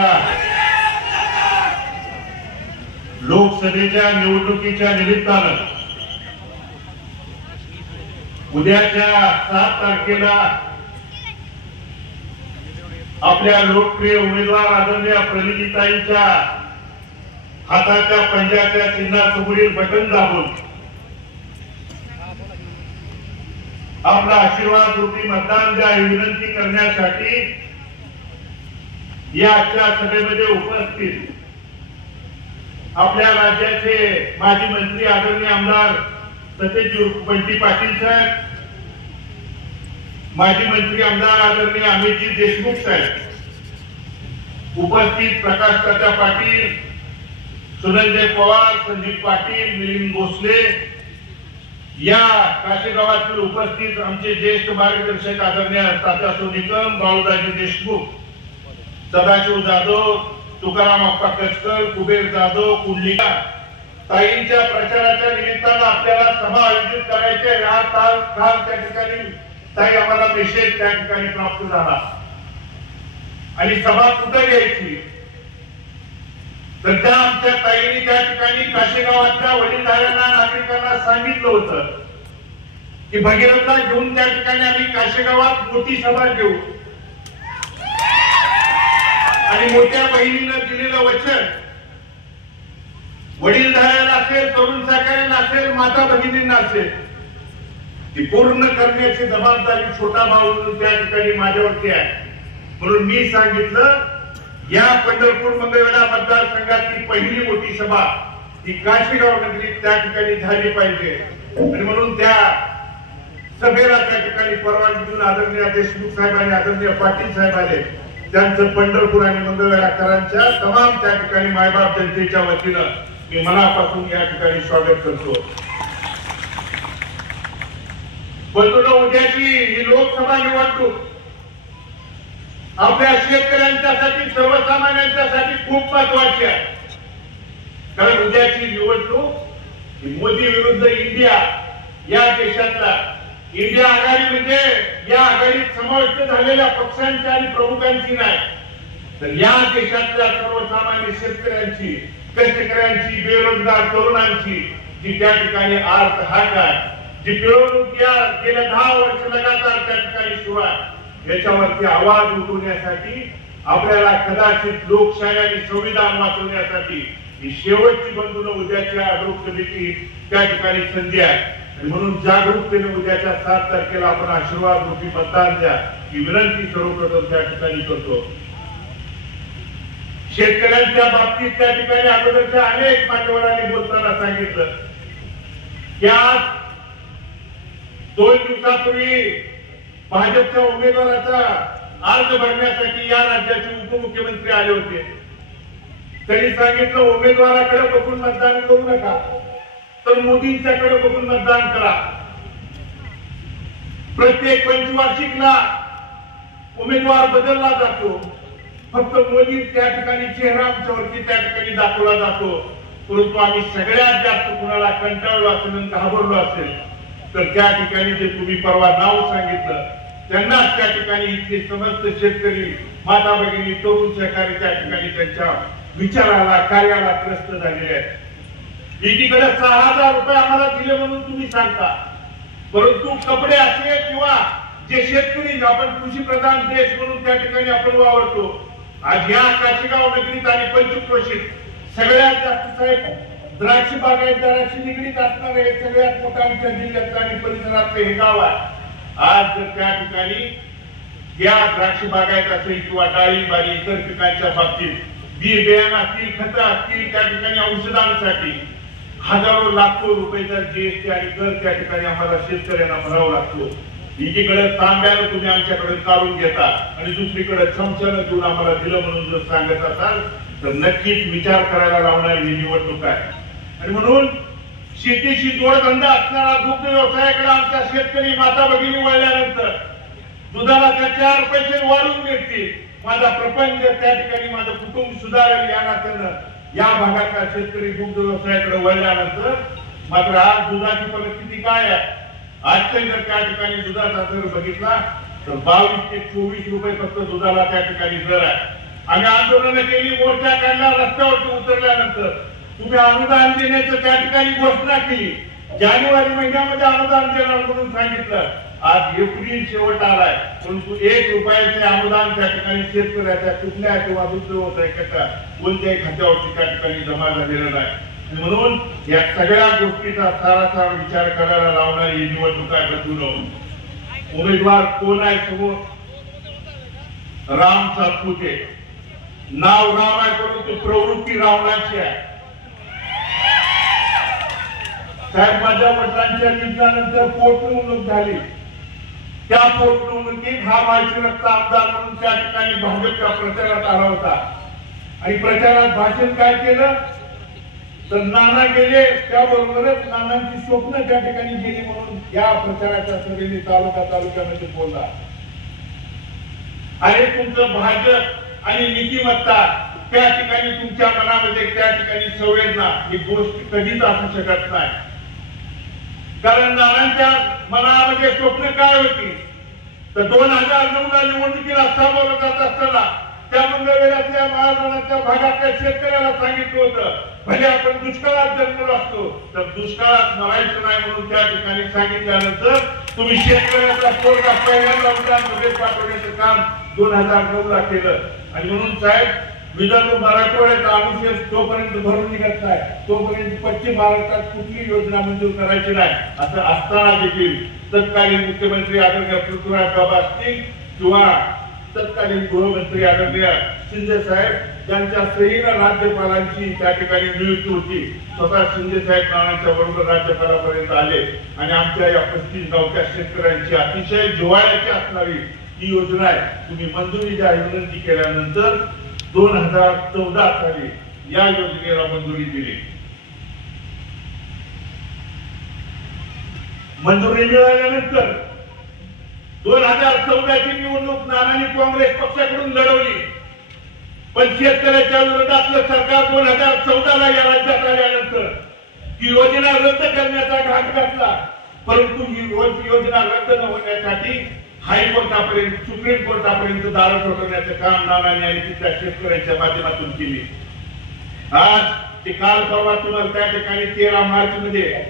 असताना लोकसभेच्या निवडणुकीच्या निमित्तानं उद्याच्या 7 तारखेला आपल्या लोकप्रिय उमेदवार आदरणीय प्रणितीताईंच्या हाताच्या पंजाच्या चिन्हासमोरील बटन दाबून आपला आशीर्वाद रूपी मतदान द्या ही विनंती करण्यासाठी या आजच्या सभेमध्ये उपस्थित आपल्या राज्याचे माजी मंत्री आदरणीय आमदार सतेज बंटी पाटील साहेब, माजी मंत्री आमदार आदरणीय अमितजी देशमुख साहेब, उपस्थित प्रकाश तात्या पाटील, सुनंजय पवार, संदीप पाटील, मिलिंद भोसले, या काशेगावातील उपस्थित आमचे ज्येष्ठ मार्गदर्शक आदरणीय तात्या सोनीकम, बाळूदाजी देशमुख, सदाशिव जाधव, तुकाराम अप्पा कचकर, कुबेर जाधव, कुंडलिका ताईंच्या प्रचाराच्या निमित्तानं आपल्याला सभा आयोजित करायचे काल त्या ठिकाणी ताई आम्हाला मेसेज त्या ठिकाणी प्राप्त झाला आणि सभा कुठे घ्यायची तर त्या आमच्या ताईंनी त्या ठिकाणी काशेगावातल्या वडीलधाऱ्यांना नागरिकांना सांगितलं होतं की भगीरथला घेऊन त्या ठिकाणी आम्ही काशेगावात मोठी सभा घेऊ आणि मोठ्या बहिणीनं दिलेलं वचन वडीलधाऱ्यांना असेल, तरुण सहकार्यांना असेल, माता भगिनींना असेल ती पूर्ण करण्याची जबाबदारी छोटा भाऊ म्हणून त्या ठिकाणी माझ्यावरती आहे. म्हणून मी सांगितलं या पंढरपूर मंगळवेढा मतदारसंघातली पहिली मोठी सभा ही काशेगाव नगरीत त्या ठिकाणी झाली पाहिजे आणि म्हणून त्या सभेला त्या ठिकाणी परवानगी देऊन आदरणीय देशमुख साहेब आणि आदरणीय पाटील साहेब आले. त्यांचं पंढरपूर आणि मंगळवेढाकरांच्या तमाम त्या ठिकाणी मायबाप जनतेच्या वतीनं मी मनापासून या ठिकाणी स्वागत करतो. बंधूंनो, उद्याची ही लोकसभा निवडणूक आपल्या शेतकऱ्यांच्यासाठी, सर्वसामान्यांच्यासाठी खूप महत्वाची आहे. कारण उद्याची निवडणूक मोदी विरुद्ध इंडिया या देशातला इंडिया आघाडी म्हणजे या आघाडीत समाविष्ट झालेल्या पक्षांची आणि प्रमुखांची नाही तर या देशातल्या सर्वसामान्य शेतकऱ्यांची, कष्टकऱ्यांची, बेरोजगार तरुणांची जी त्या ठिकाणी आर्त हाक आहे, जी पिळवणूक या गेल्या 10 वर्ष लगातार त्या ठिकाणी सुरू आहे, याच्यावरती आवाज उठवण्यासाठी आपल्याला कदाचित लोकशाही आणि संविधान वाचवण्यासाठी ही शेवटची बंधूंनो उद्याच्या लोकसभेची त्या ठिकाणी संधी आहे. म्हणून जागरूकतेने उद्याच्या 7 तारखेला आपण आशीर्वाद रूपी मतदान द्या ही विनंती सर्वप्रथम त्या ठिकाणी करतो. शेतकऱ्यांच्या बाबतीत त्या ठिकाणी अगोदरच्या अनेक मान्यवरांनी बोलताना सांगितलं की आज 2 दिवसापूर्वी भाजपच्या उमेदवाराचा अर्ज भरण्यासाठी या राज्याचे उपमुख्यमंत्री आले होते. त्यांनी सांगितलं उमेदवाराकडे बघून मतदान करू नका तर मोदींच्याकडे बघून मतदान करा. प्रत्येक पंचवार्षिकला उमेदवार बदलला जातो, फक्त मोदी त्या ठिकाणी चेहरा आमच्यावरती त्या ठिकाणी दाखवला जातो. परंतु आम्ही सगळ्यात जास्त कुणाला कंटाळलो असेल आणि घाबरलो असेल तर त्या ठिकाणी जे तुम्ही परवा नाव सांगितलं त्यांनाच त्या ठिकाणी इथले समस्त शेतकरी, माता भगिनी, तरुण सहकारी त्या ठिकाणी त्यांच्या विचाराला, कार्याला त्रस्त झालेले आहेत. एकीकडे 6000 रुपये आम्हाला दिले म्हणून तुम्ही सांगता, परंतु कपडे असे किंवा जे शेतकरी, आपण कृषी प्रधान देश म्हणून त्या ठिकाणी आपण वावरतो, आज या काशेगाव नगरीत आणि पंचक्रोशीत सगळ्यात जास्त साहेब द्राक्ष बागायतदाराशी निगडीत असणारे हे सगळ्यात मोठं आमच्या जिल्ह्यातलं आणि परिसरातलं हे गाव आहे. आज जर त्या ठिकाणी या द्राक्ष बागायत असेल किंवा डाळिंब आणि इतर पिकांच्या बाबतीत बी बियाणं असतील, खतं असतील, त्या ठिकाणी औषधांसाठी हजारो लाखो रुपयाचा जीएसटी आणि कर त्या ठिकाणी आम्हाला शेतकऱ्यांना भरावा लागतो. एकीकडे तांब्यानं तुम्ही आमच्याकडे काढून घेता आणि दुसरीकडे चमच्यानं देऊन आम्हाला दिलं म्हणून जर सांगत असाल तर नक्कीच विचार करायला लावणारी ही निवडणूक आहे. आणि म्हणून शेतीशी जोडधंदा असणारा दुग्ध व्यवसायाकडे आमच्या शेतकरी माता भगिनी वळल्यानंतर दुधाला त्या 4 पैसे वाढून मिळतील, माझा प्रपंच त्या ठिकाणी, माझं कुटुंब सुधारेल या नात्यानं या भागातल्या शेतकरी दुग्ध व्यवसायाकडे वळल्यानंतर मात्र आज दुधाची परिस्थिती काय आहे? आजच्या जर त्या ठिकाणी दुधाचा दर बघितला तर 22 ते 24 रुपये फक्त दुधाला त्या ठिकाणी दर आहे. आम्ही आंदोलनं केली, मोर्चा काढला, रस्त्यावरती उतरल्यानंतर तुम्ही अनुदान देण्याचं त्या ठिकाणी घोषणा केली. जानेवारी महिन्यामध्ये अनुदान देणार म्हणून सांगितलं. आज एप्रिल शेवट आलाय, परंतु 1 रुपयाचे अनुदान त्या ठिकाणी शेतकऱ्याच्या कुठल्या किंवा दुसऱ्या कोणत्याही खात्यावरती त्या ठिकाणी जमा झालेलं नाही. म्हणून या सगळ्या गोष्टीचा सारासार विचार करायला लावणारी ही निवडणूक आहे. बदलून उमेदवार कोण आहे समोर? राम सातपुते. नाव राम आहे, परंतु प्रवृत्ती रावणाची आहे. साहेब, माझ्या वडिलांच्या निधनानंतर पोटनिवडणूक झाली. त्या पोटनिवडणुकीत हा महाराष्ट्र आमदार म्हणून त्या ठिकाणी भाजपच्या प्रचारात आला होता आणि प्रचारात भाषण काय केलं तर नाना गेले, त्याबरोबरच नानांची स्वप्न त्या ठिकाणी गेली म्हणून या प्रचाराच्या सभेने तालुक्यामध्ये बोलला. अरे, तुमचं भाजप आणि नीतिमत्ता त्या ठिकाणी तुमच्या मनामध्ये त्या ठिकाणी संवेदना ही गोष्ट कधीच असू शकत नाही. कारण नानांच्या मनामध्ये स्वप्न काय होती तर 2009ला निवडणुकीला सामोरं जात असताना त्या मंगळवेढ्यातल्या महाराष्ट्राच्या भागातल्या शेतकऱ्याला सांगितलं होतं, भले आपण दुष्काळात जन्मलो असतो तर दुष्काळात मरायचं नाही म्हणून त्या ठिकाणी सांगितल्यानंतर तुम्ही शेतकऱ्याचा पोरगा पहिल्यांदा विधानसभेत पाठवण्याचं काम 2009ला केलं. आणि म्हणून साहेब, विदर्भ मराठवाड्याचा अनुशेष जोपर्यंत भरून निघत नाही तोपर्यंत पश्चिम महाराष्ट्रात कुठली योजना मंजूर करायची नाही. असं असताना देखील तत्कालीन मुख्यमंत्री आदरणीय पृथ्वीराज बाबा असतील किंवा तत्कालीन गृहमंत्री आदरणीय शिंदे साहेब ज्यांच्या सहीनं राज्यपालांची त्या ठिकाणी नियुक्ती होती, स्वतः शिंदे साहेब नानांच्या बरोबर राज्यपालापर्यंत आले आणि आमच्या या 35 गावच्या शेतकऱ्यांची अतिशय जिव्हाळ्याची असणारी ही योजना आहे तुम्ही मंजुरीच्या विनंती केल्यानंतर 2014 साली या योजनेला मंजुरी दिली. मंजुरी मिळाल्यानंतर 2014ची निवडणूक नानांनी काँग्रेस पक्षाकडून लढवली, पण शेतकऱ्याच्या विरोधातलं सरकार 2014ला या राज्यात आल्यानंतर ही योजना रद्द करण्याचा घाट घातला. परंतु ही योजना रद्द न होण्यासाठी हायकोर्टापर्यंत, सुप्रीम कोर्टापर्यंत दार ठोकवण्याचं काम नानांनी आणि तिथल्या शेतकऱ्यांच्या माध्यमातून केली. आज ते काल परवा तुम्हाला त्या ठिकाणी 13 मार्च मध्ये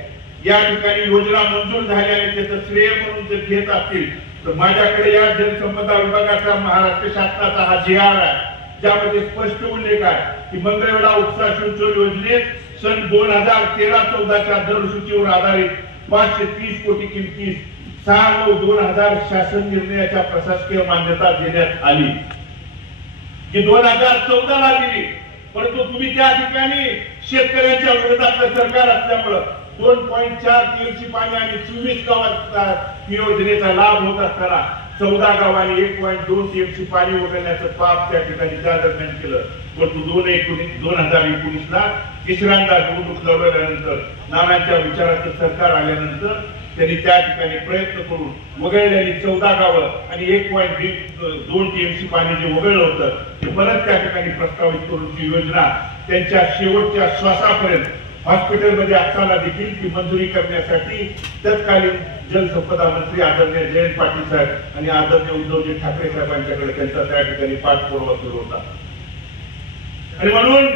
या ठिकाणी योजना मंजूर झाली आणि त्याचं श्रेय म्हणून जर घेत असतील तर माझ्याकडे या जलसंपदा विभागाचा महाराष्ट्र शासनाचा हा GR आहे, ज्यामध्ये स्पष्ट उल्लेख आहे की मंगळवेढा उपसा सिंचन योजनेत सन 2013-14च्या दरसूचीवर आधारित 530 कोटी किमतीस 6/9/2000 शासन निर्णयाच्या प्रशासकीय मान्यता देण्यात आली, जी 2014ला दिली. परंतु तुम्ही त्या ठिकाणी शेतकऱ्यांच्या विरोधातलं सरकार असल्यामुळं 2.4 TMC पाणी आणि 24 गावात योजनेचा लाभ होत असताना 14 गावांनी 1.2 TMC पाणी वगळण्याचं पाप त्या ठिकाणी त्या दरम्यान केलं. परंतु 2019ला तिसऱ्यांदा निवडणूक लढवल्यानंतर नानांच्या विचाराचं सरकार आल्यानंतर त्यांनी त्या ठिकाणी प्रयत्न करून वगळलेली 14 गावं आणि 1.2 TMC पाणी जे वगळलं होतं ते परत त्या ठिकाणी प्रस्तावित करून ती योजना त्यांच्या शेवटच्या श्वासापर्यंत हॉस्पिटलमध्ये असताना देखील ती मंजुरी करण्यासाठी तत्कालीन जलसंपदा मंत्री आदरणीय जयंत पाटील साहेब आणि आदरणीय उद्धवजी ठाकरे साहेबांच्याकडे त्यांचा त्या ठिकाणी पाठपुरावा सुरू होता. आणि म्हणून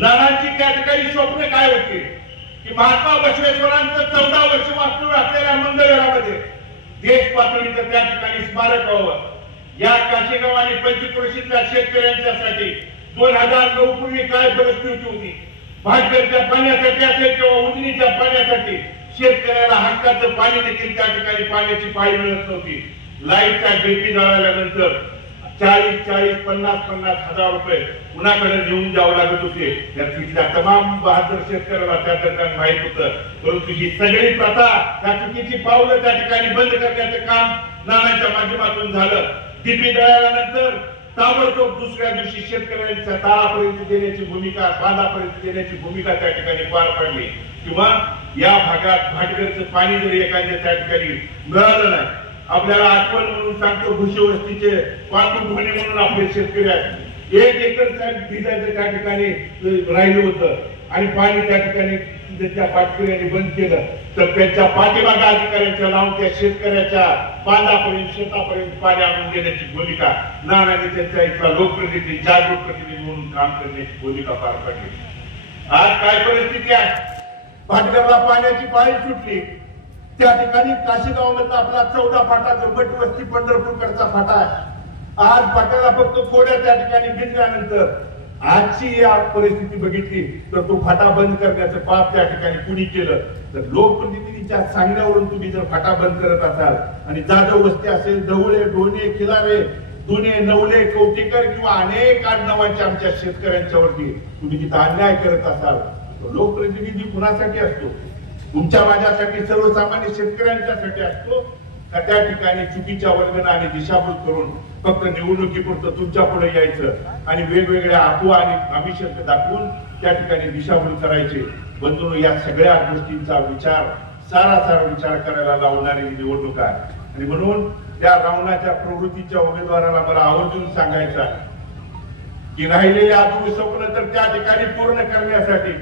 नानांची त्या ठिकाणी स्वप्न काय होती की महात्मा बसवेश्वरांचं 14 वर्ष वास्तव्य असलेल्या मंगळवेढ्यामध्ये देश पातळीचं त्या ठिकाणी स्मारक व्हावं. या काशीगाव आणि पंचक्रोशीतल्या शेतकऱ्यांच्यासाठी 2009 पूर्वी काय परिस्थिती होती, भाटघरच्या पाण्यासाठी असेल किंवा उजनीच्या पाण्यासाठी शेतकऱ्याला हक्काचं पाणी देखील त्या ठिकाणी पाण्याची पाळी मिळत नव्हती. लाईटचा डीपी जळाल्यानंतर 40-50 हजार रुपये कुणाकडे घेऊन जावं लागत होते. तिथल्या तमाम 72 शेतकऱ्याला त्या दरम्यान माहित होतं. परंतु ही सगळी प्रथा, त्या चुकीची पावलं त्या ठिकाणी बंद करण्याचं काम नानांच्या माध्यमातून झालं. डीपी जळाल्यानंतर ताबडतोब दुसऱ्या दिवशी शेतकऱ्यांच्या दारापर्यंत देण्याची भूमिका, बांधापर्यंत देण्याची भूमिका त्या ठिकाणी पार पाडली. किंवा या भागात भाटघरचं पाणी जरी एखाद्या त्या ठिकाणी मिळालं नाही, आपल्याला आठवण म्हणून सांगतो भुशीवस्तीचे पातुभोणे म्हणून आपले शेतकरी आहेत, 1 एकर भिजायचं त्या ठिकाणी राहिलं होतं. आणि पाणी त्या ठिकाणी त्या पाटकऱ्यांनी बंद केलं तर त्यांच्या पाठीमागा अधिकाऱ्यांच्या लावून त्या शेतकऱ्याच्या बांधापर्यंत शेतापर्यंत पाणी आणून देण्याची भूमिका नानांनी त्यांच्या इथला लोकप्रतिनिधी जागरूक प्रतिनिधी म्हणून काम करण्याची भूमिका पार पाडली. आज काय परिस्थिती आहे, पाटकरला पाण्याची पाळी सुटली. त्या ठिकाणी काशीगाव मधला आपला 14 फाटा जो वस्ती पंढरपूरकडचा फाटा आहे. आज फाट्याला फक्त कोड्या त्या ठिकाणी भिजल्यानंतर आजची या परिस्थिती बघितली तर तो फाटा बंद करण्याचं पाप त्या ठिकाणी कुणी केलं तर लोकप्रतिनिधीच्या सांगण्यावरून तुम्ही जर फाटा बंद करत असाल आणि जाधव वस्ती असेल, ढवळे, डोणे, खिलारे, दुने, नवले, कवटेकर किंवा अनेक आडनावांच्या आमच्या शेतकऱ्यांच्यावरती तुम्ही तिथं अन्याय करत असाल तर लोकप्रतिनिधी कुणासाठी असतो? तुमच्या माझ्यासाठी, सर्वसामान्य शेतकऱ्यांच्यासाठी असतो का त्या ठिकाणी चुकीच्या वर्गणा आणि दिशाभूल करून फक्त निवडणुकीपुरतं तुमच्या पुढे यायचं आणि वेगवेगळ्या अफवा आणि आमिष दाखवून त्या ठिकाणी दिशाभूल करायचे? बंधूंनो, या सगळ्या गोष्टींचा सारासार विचार करायला लावणारी निवडणूक आहे. आणि म्हणून त्या रावणाच्या प्रवृत्तीच्या उमेदवाराला मला आवर्जून सांगायचं आहे की राहिलेले अधुरी स्वप्न तर त्या ठिकाणी पूर्ण करण्यासाठी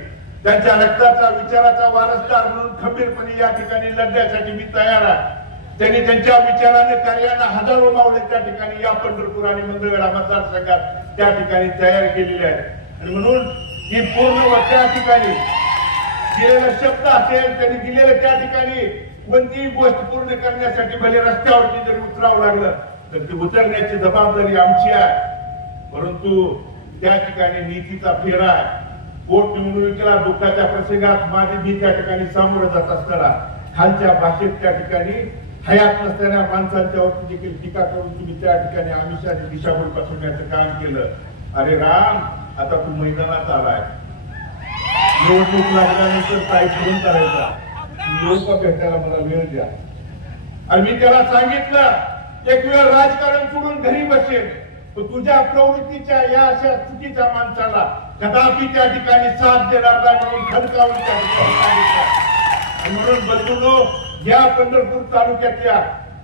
त्यांच्या रक्ताचा, विचाराचा वारसदार म्हणून खंबीरपणे या ठिकाणी लढण्यासाठी मी तयार आहे. त्यांनी त्यांच्या विचाराने कार्याने हजारो मावळे त्या ठिकाणी या पंढरपूर आणि मंगळवेढा मतदारसंघात त्या ठिकाणी तयार केलेले आहेत. आणि म्हणून ही पूर्ण त्या ठिकाणी दिलेला शब्द असेल, त्यांनी दिलेलं त्या ठिकाणी कोणतीही गोष्ट पूर्ण करण्यासाठी भले रस्त्यावरती जरी उतरावं लागलं तर ती उतरण्याची जबाबदारी आमची आहे. परंतु त्या ठिकाणी नीतीचा फेरा आहे. पोटनिवडणुकीला दुःखाच्या प्रसंगात माझी मी त्या ठिकाणी सामोरं जात असताना खालच्या भाषेत त्या ठिकाणी हयात नसणाऱ्या माणसांच्यावरती देखील टीका करून तुम्ही त्या ठिकाणी आमिषाने दिशाभूल पसरण्याचं काम केलं. अरे राम, आता तू मैदानात आलाय, निवडणूक लागल्यानंतर काय करून करायचा, लोक भेटायला मला वेळ द्या. आणि मी त्याला सांगितलं एक वेळ राजकारण सोडून घरी बसेल, तुझ्या प्रवृत्तीच्या या अशा चुकीच्या माणसाला कदापि त्या ठिकाणी साथ देणार नाही म्हणून खडकावून त्या ठिकाणी सांगितलं. म्हणून बंधूंनो, या पंढरपूर तालुक्यातल्या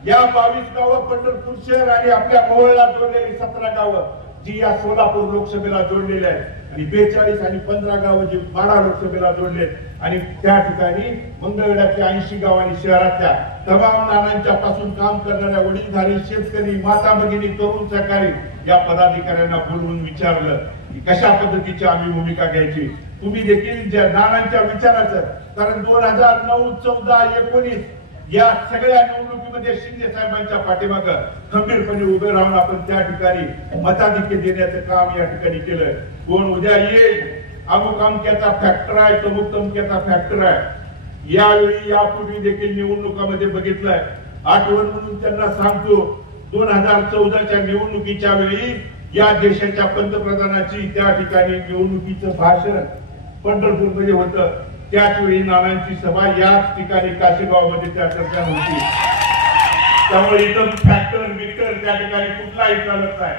या 22 गावं, पंढरपूर शहर आणि आपल्या मोहळला जोडलेली 17 गावं जी या सोलापूर लोकसभेला जोडलेली आहेत आणि 42 आणि 15 गावं जी माढा लोकसभेला जोडलेत आणि त्या ठिकाणी मंगळवेढ्याच्या 80 गाव आणि शहरातल्या तमाम नानांच्या पासून काम करणाऱ्या वडीलधारी शेतकरी, माता भगिनी, तरुण सहकारी या पदाधिकाऱ्यांना बोलवून विचारलं की कशा पद्धतीची आम्ही भूमिका घ्यायची. तुम्ही देखील ज्या नानांच्या विचाराचं, कारण 2009, 14, 19 या सगळ्या निवडणुकीमध्ये शिंदे साहेबांच्या पाठीमागं खंबीरपणे उभे राहून आपण त्या ठिकाणी मताधिक्य देण्याचं काम या ठिकाणी केलंय. कोण उद्या येईल, अमुक अमक्याचा फॅक्टर आहे, तमुक तमक्याचा फॅक्टर आहे. यावेळी यापूर्वी देखील निवडणुकामध्ये बघितलंय. आठवण म्हणून त्यांना सांगतो, 2014च्या निवडणुकीच्या वेळी या देशाच्या पंतप्रधानाची त्या ठिकाणी निवडणुकीचं भाषण पंढरपूरमध्ये होतं. त्याच वेळी नानांची सभा याच ठिकाणी काशीगावमध्ये त्या चर्चा होती. त्यामुळे इथं फॅक्टर बिक्टर त्या ठिकाणी कुठलाही चालत नाही.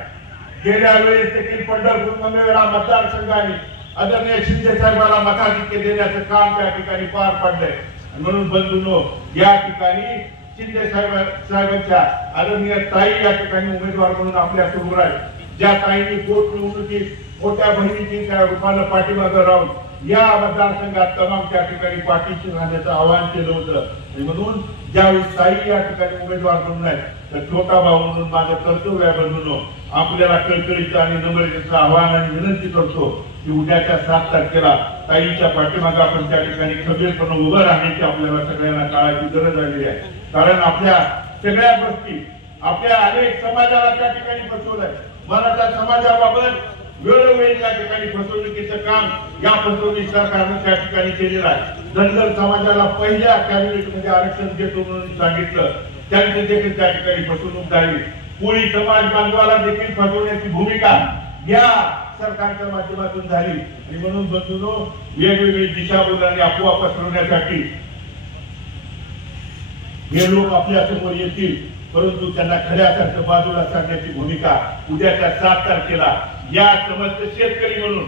गेल्या वेळेस देखील पंढरपूर मंगळवेढा मतदारसंघाने आदरणीय शिंदे साहेबांना मताधिक्य देण्याचं काम त्या ठिकाणी पार पडलंय. म्हणून बंधूंनो, या ठिकाणी शिंदे साहेबांच्या आदरणीय ताई या ठिकाणी उमेदवार म्हणून आपल्या समोर आहे. ज्या ताईंनी पोटनिवडणुकीत मोठ्या बहिणीची त्या रूपानं पाठीमागं राहून या मतदारसंघात तमाम त्या ठिकाणी पाठीशी राहण्याचं आवाहन केलं होतं. म्हणून ज्यावेळी ताई या ठिकाणी उमेदवार म्हणून आहेत तर छोटा भाऊ म्हणून माझं कर्तव्य आहे बंधूंनो, आपल्याला कळकळीचं आणि नम्रतेचं आवाहन आणि विनंती करतो की उद्याच्या 7 तारखेला ताईच्या पाठीमागे आपण त्या ठिकाणी खंबीरपणे उभं राहण्याची आपल्याला सगळ्यांना काळाची गरज आलेली आहे. कारण आपल्या सगळ्या गोष्टी आपल्या अनेक समाजाला त्या ठिकाणी फसवलंय. मराठा समाजाबाबत वेळोवेळी त्या ठिकाणी फसवणुकीचं काम या फसवणूक सरकारनं त्या ठिकाणी केलेलं आहे. धनगर समाजाला पहिल्या कॅबिनेटमध्ये आरक्षण देतो म्हणून सांगितलं, त्यांची देखील त्या ठिकाणी फसवणूक झाली. कोळी समाज बांधवाला देखील फसवण्याची भूमिका या सरकारच्या माध्यमातून झाली. आणि म्हणून बंधूंनो, वेगवेगळी दिशाभूल आणि अफवा पसरवण्यासाठी हे लोक आपल्या समोर येतील, परंतु त्यांना खऱ्यासारखं बाजूला सांगण्याची भूमिका उद्याच्या 7 तारखेला या समस्त शेतकरी म्हणून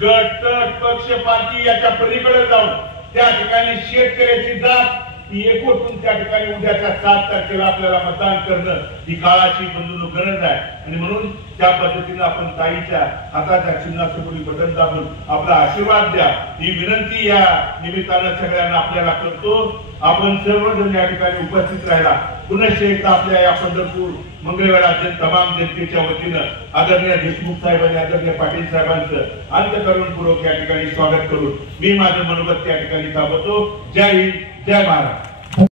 गट तट पक्ष पार्टी याच्या पलीकडे जाऊन त्या ठिकाणी शेतकऱ्याची जात की एकवटून त्या ठिकाणी उद्याच्या 7 तारखेला आपल्याला मतदान करणं ही काळाची बंधून गरज आहे आणि म्हणून त्या पद्धतीने आपण ताईच्या हाताच्या चिन्हासमोर बटन दाबून आपला आशीर्वाद द्या ही विनंती या निमित्तानं सगळ्यांना आपल्याला करतो। आपण सर्वजण या ठिकाणी उपस्थित राहिला पुनश्च एकदा आपल्या या पंढरपूर मंगळवेढा तमाम जनतेच्या वतीनं आदरणीय देशमुख साहेबांनी आदरणीय पाटील साहेबांचं अंतःकरणपूर्वक या ठिकाणी स्वागत करून मी माझं मनोगत त्या ठिकाणी थांबवतो। जय हिंद, जय महाराष्ट्र।